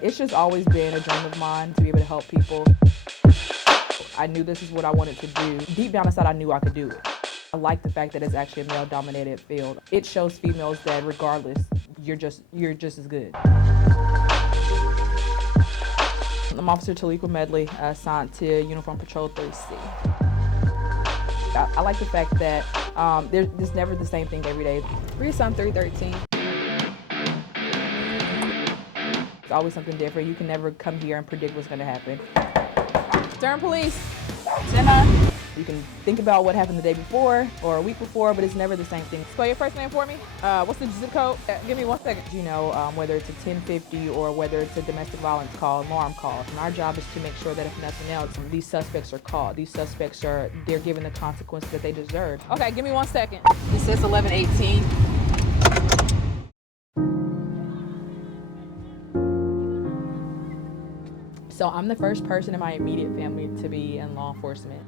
It's just always been a dream of mine to be able to help people. I knew this is what I wanted to do. Deep down inside, I knew I could do it. I like the fact that it's actually a male-dominated field. It shows females that regardless, you're just as good. I'm Officer Taliqua Medley, assigned to Uniform Patrol 3C. I like the fact that there's never the same thing every day. Reassigned 313. It's always something different. You can never come here and predict what's going to happen. Stern Police. 10-9. You can think about what happened the day before or a week before, but it's never the same thing. Spell your first name for me. What's the zip code? Give me 1 second. You know, whether it's a 1050 or whether it's a domestic violence call, alarm call. And our job is to make sure that if nothing else, these suspects are caught. These suspects they're given the consequence that they deserve. Okay, give me 1 second. It says 1118. So I'm the first person in my immediate family to be in law enforcement.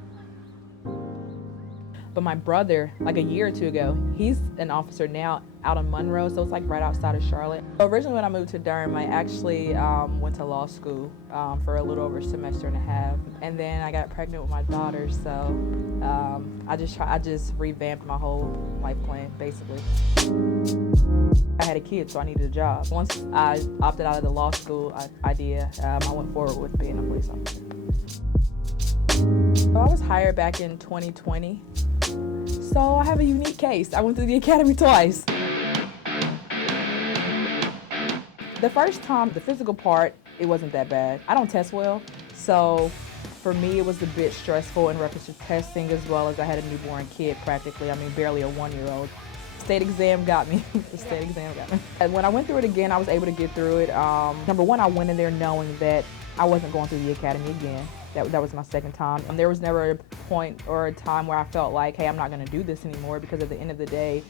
But my brother, like a year or two ago, he's an officer now out on Monroe, so it's like right outside of Charlotte. Originally when I moved to Durham, I actually went to law school for a little over a semester and a half. And then I got pregnant with my daughter, so I just revamped my whole life plan, basically. I had a kid, so I needed a job. Once I opted out of the law school idea, I went forward with being a police officer. So I was hired back in 2020. So I have a unique case. I went through the academy twice. The first time, the physical part, it wasn't that bad. I don't test well, so for me it was a bit stressful in reference to testing, as well as I had a newborn kid practically. I mean, barely a 1-year-old. State exam got me. The state exam got me. And when I went through it again, I was able to get through it. Number one, I went in there knowing that I wasn't going through the academy again. That was my second time. And there was never a point or a time where I felt like, hey, I'm not gonna do this anymore, because at the end of the day,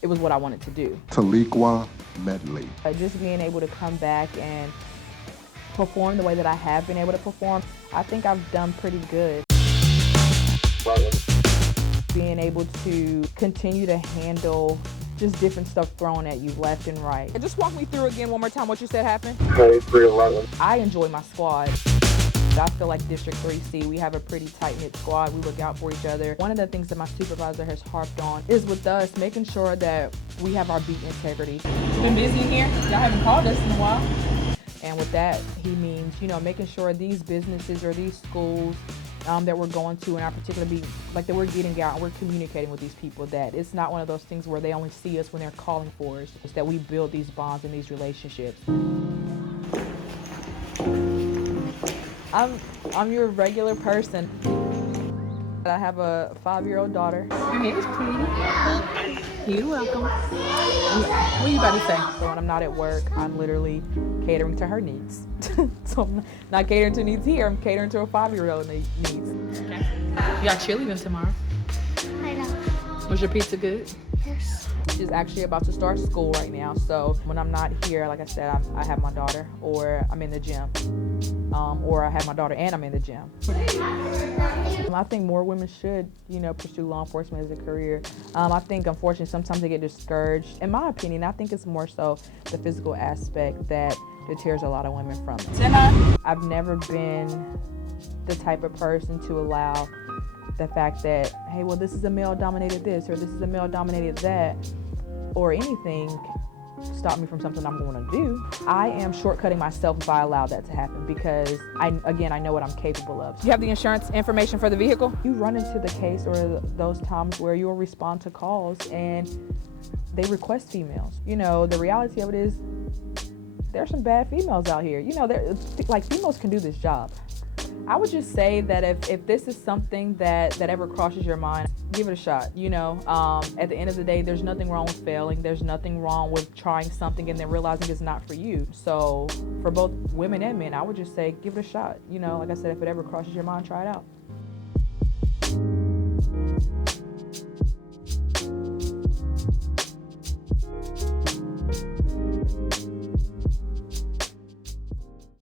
it was what I wanted to do. Taliqua Medley. Just being able to come back and perform the way that I have been able to perform, I think I've done pretty good. Being able to continue to handle just different stuff thrown at you left and right. And just walk me through again one more time what you said happened. Hey, 311. I enjoy my squad. I feel like District 3C, we have a pretty tight-knit squad. We look out for each other. One of the things that my supervisor has harped on is with us making sure that we have our beat integrity. It's been busy in here. Y'all haven't called us in a while. And with that, he means, you know, making sure these businesses or these schools that we're going to in our particular beat, like that we're getting out and we're communicating with these people, that it's not one of those things where they only see us when they're calling for us. It's that we build these bonds and these relationships. I'm your regular person. I have a 5-year-old daughter. Your hair is pretty. You're welcome. What are you about to say? So when I'm not at work, I'm literally catering to her needs. So I'm not catering to needs here, I'm catering to a 5-year-old needs. Okay. You got cheerleading tomorrow. I know. Was your pizza good? Yes. She's actually about to start school right now, so when I'm not here, like I said, I have my daughter, or I'm in the gym. Or I have my daughter and I'm in the gym. I think more women should, you know, pursue law enforcement as a career. I think, unfortunately, sometimes they get discouraged. In my opinion, I think it's more so the physical aspect that deters a lot of women from it. 10-9. I've never been the type of person to allow the fact that, hey, well, this is a male-dominated this, or this is a male-dominated that, or anything stop me from something I'm going to do. I am shortcutting myself if I allow that to happen, because I know what I'm capable of. Do you have the insurance information for the vehicle? You run into the case or those times where you'll respond to calls and they request females. You know, the reality of it is there's some bad females out here. You know, like, females can do this job. I would just say that if this is something that ever crosses your mind, give it a shot. You know, at the end of the day, there's nothing wrong with failing. There's nothing wrong with trying something and then realizing it's not for you. So for both women and men, I would just say give it a shot. You know, like I said, if it ever crosses your mind, try it out.